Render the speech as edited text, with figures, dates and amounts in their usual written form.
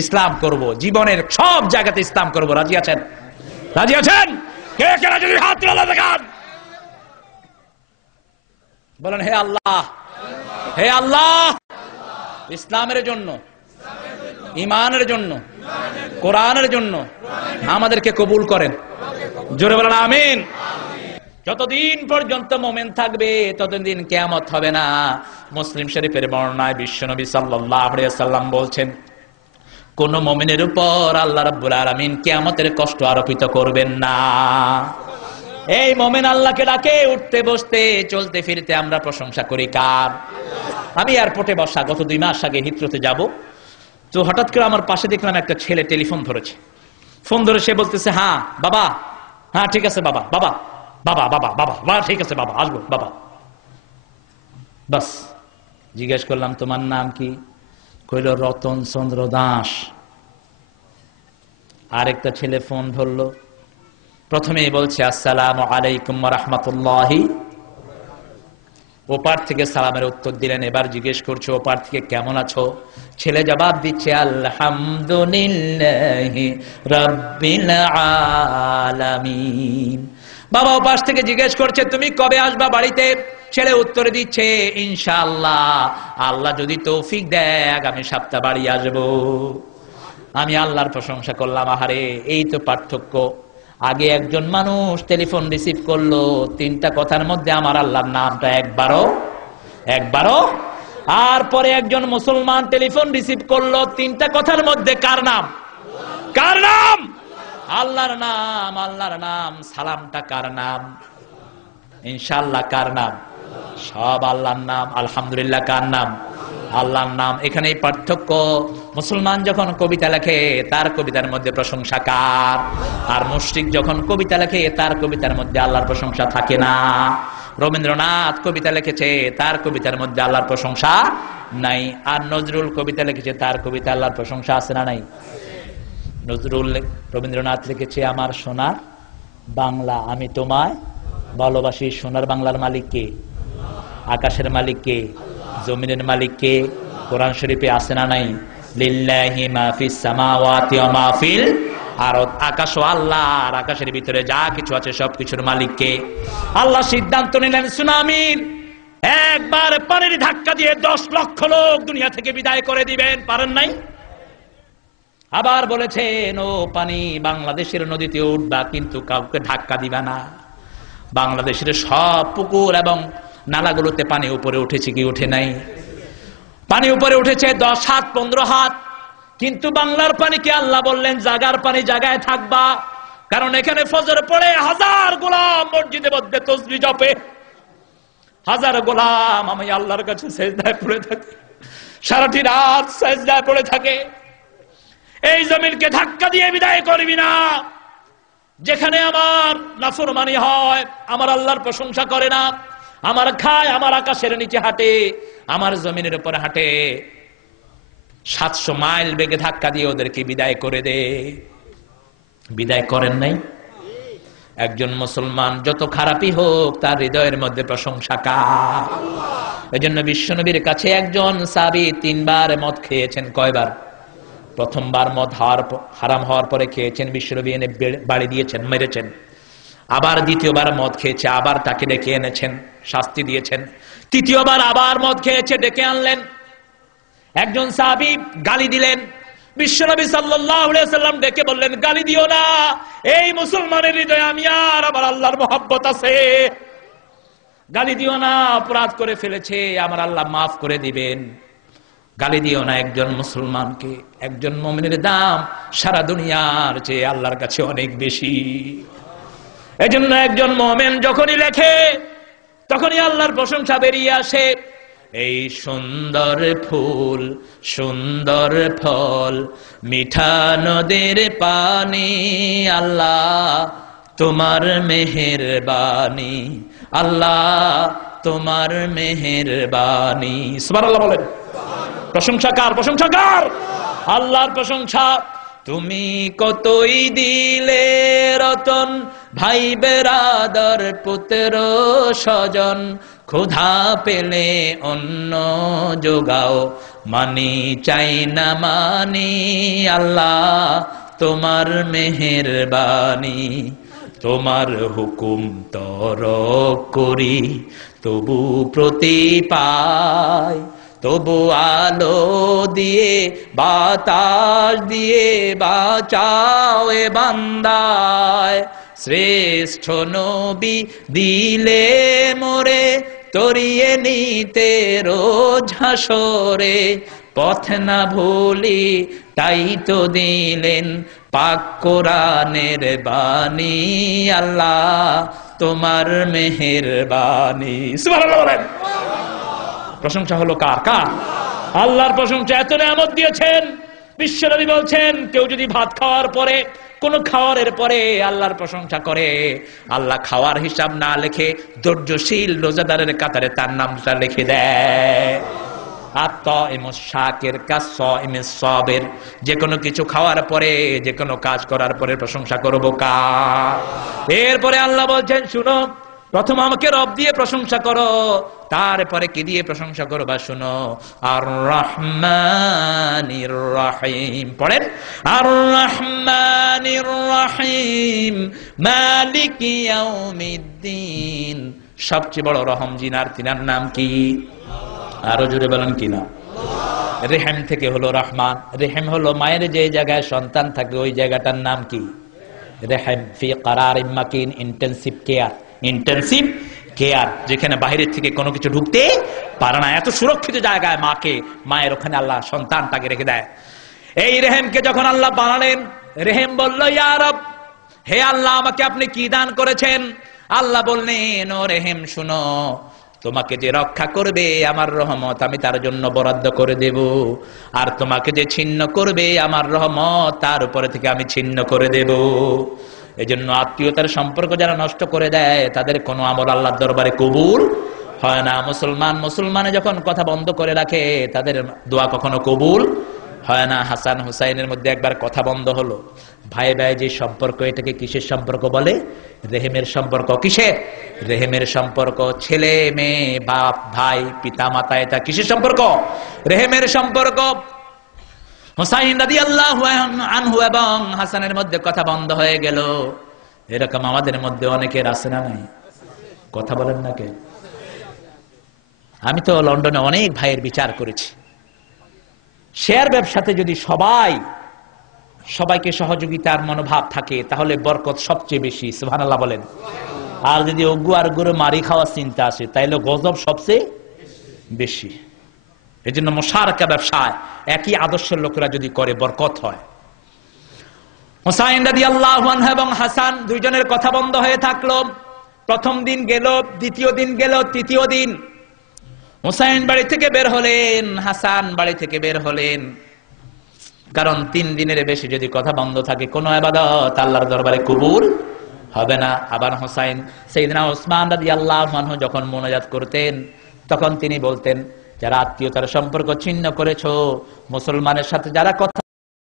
ইসলাম করব, জীবনের সব জায়গাতে ইসলাম করব। রাজি আছেন? রাজি আছেন? কে কে রাজি? হাত তুলে দেখান। বলেন, হে আল্লাহ, হে আল্লাহ, ইসলামের জন্য, ইমানের জন্য, কোরআনের জন্য আমাদেরকে কবুল করেন। জোরে বলেন আমিন। যতদিন পর্যন্ত মোমেন থাকবে ততদিন কিয়ামত হবে না। মুসলিম শরীফের বর্ণনায় বিশ্বনবী সাল্লাল্লাহু আলাইহি ওয়াসাল্লাম বলছেন, কোন মুমিনের উপর আল্লাহ রাব্বুল আলামিন কিয়ামতের কষ্ট আরোপিত করবেন না। এই মুমিন আল্লাহকে ডাকে, উঠতে বসতে চলতে ফিরতে আমরা প্রশংসা করি কার? আমি এয়ারপোর্টে বসা, গত 2 মাস আগে হিথ্রোতে যাব, তো হঠাৎ করে আমার পাশে দেখলাম একটা ছেলে টেলিফোন ধরেছে। ফোন ধরে সে বলতেছে, হ্যাঁ বাবা, হ্যাঁ ঠিক আছে বাবা, বাবা বাবা বাবা বাবা বাবা ঠিক আছে বাবা, আসবো বাবা। বাস জিজ্ঞেস করলাম, তোমার নাম কি? কইল রতন চন্দ্র দাস। আরেকটা ছেলে ফোন ধরলো, প্রথমেই বলছে আসসালামু আলাইকুম ওয়া রাহমাতুল্লাহি। ওপার থেকে সালামের উত্তর দিলেন। এবার জিজ্ঞেস করছে, ওপার থেকে কেমন আছো? ছেলে জবাব দিচ্ছে, আলহামদুলিল্লাহি রাব্বিল আলামিন। বাবা ওপাশ থেকে জিজ্ঞেস করছে, তুমি কবে আসবা বাড়িতে? ছেলে উত্তরে দিচ্ছে, ইনশাআল্লাহ, আল্লাহ যদি তৌফিক দেয় আগামী সপ্তাহ বাড়ি আসবো। আমি আল্লাহর প্রশংসা করলাম, আহারে এই তো পার্থক্য। আগে একজন মানুষ টেলিফোন রিসিভ করলো, 3টা কথার মধ্যে আমার আল্লাহর নামটা একবারও। আর পরে একজন মুসলমান টেলিফোন রিসিভ করলো, 3টা কথার মধ্যে কার নাম? আল্লাহর নাম। আল্লাহর নাম। সালামটা কার নাম? ইনশাআল্লাহ কার নাম? সব আল্লাহর নাম। আলহামদুলিল্লাহ কার নাম? আল্লাহর নাম। এখানেই পার্থক্য। মুসলমান যখন কবিতা লেখে তার কবিতার মধ্যে প্রশংসা কার? আর মুশরিক যখন কবিতা লেখে তার কবিতার মধ্যে আল্লাহর প্রশংসা থাকে না। রবীন্দ্রনাথ কবিতা লিখেছে, তার কবিতার মধ্যে আল্লাহর প্রশংসা নাই। আর নজরুল কবিতা লিখেছে, তার কবিতা আল্লাহর প্রশংসা আছে না নাই? রবীন্দ্রনাথ লিখেছে, আমার সোনার বাংলা আমি তোমায় ভালোবাসি। সোনার বাংলার মালিক কে? আকাশের মালিক কে? জমিনের মালিক কে? কোরআন শরীফে আছে না নাই? লিল্লাহি মা ফিস সামাওয়াতি ওয়া মা ফিল আরদ। আকাশ ও আল্লাহ, আর আকাশের ভিতরে যা কিছু আছে সবকিছুর মালিক কে? আল্লাহ সিদ্ধান্ত নিলেন সুনামির একবার পানির ধাক্কা দিয়ে 10 লক্ষ লোক দুনিয়া থেকে বিদায় করে দিবেন। পারেন নাই? আবার বলেছেন, ও পানি বাংলাদেশের নদীতে উঠবা, কিন্তু কাউকে ধাক্কা দিবা না। বাংলাদেশের সব পুকুর এবং নালাগুলোতে পানি উপরে উঠেছে কি উঠে নাই? পানি উপরে উঠেছে 10 হাত 15 হাত, কিন্তু বাংলার পানিকে আল্লাহ বললেন জাগার পানি জায়গায় থাকবা। কারণ এখানে ফজর পড়ে হাজার গোলাম মসজিদে মধ্যে তাসবিহ জপে, হাজার গোলাম আমি আল্লাহর কাছে সেজদায় পড়ে থাকে, সারাটি রাত সেজদায় পড়ে থাকে। এই জমিনকে ধাক্কা দিয়ে বিদায় করবি না। যেখানে আমার নাফরমানি হয়, আমার আল্লাহর প্রশংসা করে না, আমার খায়, আমার আকাশের নিচে হাঁটে, আমার জমিনের উপর হাঁটে, 700 মাইল বেগে ধাক্কা দিয়ে ওদেরকে বিদায় করে দে। বিদায় করেন নাই? একজন মুসলমান যত খারাপই হোক তার হৃদয়ের মধ্যে প্রশংসা কার? এজন্য বিশ্বনবীর কাছে একজন সাহাবী 3 বার মদ খেয়েছেন। কয়বার? প্রথমবার মদ হারাম হওয়ার পরে খেয়েছেন, বিশ্বনবী এনে বাড়ি দিয়েছেন, মেরেছেন। আবার দ্বিতীয়বার মদ খেয়েছে, আবার তাকে ডেকে এনেছেন, শাস্তি দিয়েছেন। তৃতীয়বার আবার মদ খেয়েছে, ডেকে আনলেন। একজন সাহাবী গালি দিলেন, বিশ্বনবী সাল্লাল্লাহু আলাইহি ওয়াসাল্লাম ডেকে বললেন, গালি দিও না, এই মুসলমানের হৃদয়ে আমি আর আমার আল্লাহর মহব্বত আছে, গালি দিও না, অপরাধ করে ফেলেছে, আমার আল্লাহ মাফ করে দিবেন, গালি দিও না একজন মুসলমানকে। একজন মুমিনের দাম সারা দুনিয়ার চেয়ে আল্লাহর কাছে অনেক বেশি। এজন্য একজন মুমিন যখনই লেখে তখনই আল্লাহর প্রশংসা বেরিয়ে আসে। এই সুন্দর ফুল, সুন্দর ফল, মিঠা নদীর পানি, আল্লাহ তোমার মেহেরবানি, আল্লাহ তোমার মেহেরবানি। সুবহানাল্লাহ বলেন। প্রশংসা কার? প্রশংসা কার? আল্লাহর প্রশংসা। তুমি কতই দিলে রতন, ভাই বেরাদর পুত্র স্বজন, ক্ষুধা পেলে অন্ন যোগাও, মানি চাই না মানি আল্লাহ তোমার মেহেরবানি। তোমার হুকুম তরক করি তবু প্রতি পাই, তবু আলো দিয়ে বাতাস দিয়ে বাঁচাও এ বান্দায়। শ্রেষ্ঠ নবী দিলে মোরে তরিয়ে নিতে রোজ হাসরে, পথ না ভুলি তাই তো দিলেন পাক কোরআনের বাণী আল্লাহ তোমার মেহেরবানি। সুবহানাল্লাহ বলেন। প্রশংসা হলো কার? কার? আল্লাহর প্রশংসা। এত নিয়ামত দিয়েছেন। বিশ্বনবী বলছেন কেউ যদি ভাত খাওয়ার পরে, কোন খাওয়ারের পরে আল্লাহর প্রশংসা করে, আল্লাহ খাওয়ার হিসাব না লিখে ধৈর্যশীল রোজাদারের কাতারে তার নামটা লিখে দেয়। যে কোনো কিছু খাওয়ার পরে, যে কোনো কাজ করার পরে প্রশংসা করবো কার? এরপরে আল্লাহ বলছেন শুনো, প্রথম আমাকে রব দিয়ে প্রশংসা করো, তারপরে কি দিয়ে প্রশংসা করবা শুনো। আর রহমানির রহিম পড়েন। আর রহমানির রহিম মালিকি ইয়াউমিদ্দিন। সবচেয়ে বড় রহম জিনার, তিনার নাম কি? আরো জোরে বলেন কি নাম? রেহেম থেকে হলো রহমান। রেহেম হলো মায়ের যে জায়গায় সন্তান থাকে ওই জায়গাটার নাম কি? রেহেম। ফি কারারিম মাকিন, ইন্টেনসিভ কেয়ার। ইন্টেনসিভ কেয়ার, যেখানে বাহিরের থেকে কোনো কিছু ঢুকতে পারে না, এত সুরক্ষিত জায়গায় মাকে, মায়ের ওখানে আল্লাহ সন্তানটাকে রেখে দেয়। এই রেহেমকে যখন আল্লাহ বানালেন, রেহেম বলল ইয়া রব, হে আল্লাহ আমাকে আপনি কি দান করেছেন? আল্লাহ বললেন ও রেহেম শুনো, তোমাকে যে রক্ষা করবে আমার রহমত আমি তার জন্য বরাদ্দ করে দেব, আর তোমাকে যে ছিন্ন করবে আমার রহমত তার উপরে থেকে আমি ছিন্ন করে দেব। এজন্য আত্মীয়তার সম্পর্ক যারা নষ্ট করে দেয় তাদের কোনো আমল আল্লাহর দরবারে কবুল হয় না। মুসলমানে যখন কথা বন্ধ করে রাখে তাদের দোয়া কখনো কবুল হয় না। হাসান হুসাইনের মধ্যে একবার কথা বন্ধ হলো। ভাই ভাই যে সম্পর্ক, এটাকে কিসের সম্পর্ক বলে? রেহেমের সম্পর্ক। কিসের? রেহেমের সম্পর্ক। ছেলে মেয়ে, বাপ ভাই, পিতা মাতা, এটা কিসের সম্পর্ক? রেহেমের সম্পর্ক। হুসাইন রাদিয়াল্লাহু আনহু এবং হাসানের মধ্যে কথা বন্ধ হয়ে গেল। এরকম আমাদের মধ্যে অনেকের আছে না নাই? কথা বলেন না কে? আমি তো লন্ডনে অনেক ভাইয়ের বিচার করেছি। শেয়ার ব্যবসাতে যদি সবাইকে সহযোগিতার মনোভাব থাকে তাহলে বরকত সবচেয়ে বেশি। সুবহানাল্লাহ বলেন। আর যদি অগ্গু আর গরু মারি খাওয়ার চিন্তা আসে তাইলে গজব সবচেয়ে বেশি। এই জন্য মুশারাকা ব্যবসায় একই আদর্শের লোকেরা যদি করে বরকত হয়। হুসাইন রাদিয়াল্লাহু আনহু এবং হাসান দুইজনের কথা বন্ধ হয়ে থাকলো। প্রথম দিন গেল, দ্বিতীয় দিন গেল, তৃতীয় দিন। হুসাইন বাড়ি থেকে বের হলেন, হাসান বাড়ি থেকে বের হলেন। কারণ 3 দিনের বেশি যদি কথা বন্ধ থাকে কোনো ইবাদত আল্লাহর দরবারে কবুল হবে না। আবার হুসাইন সাইয়েদনা ওসমান রাদিয়াল্লাহু আনহু যখন মুনাজাত করতেন তখন তিনি বলতেন, যারা আত্মীয়তার সম্পর্ক ছিন্ন করেছো, মুসলমানের সাথে যারা কথা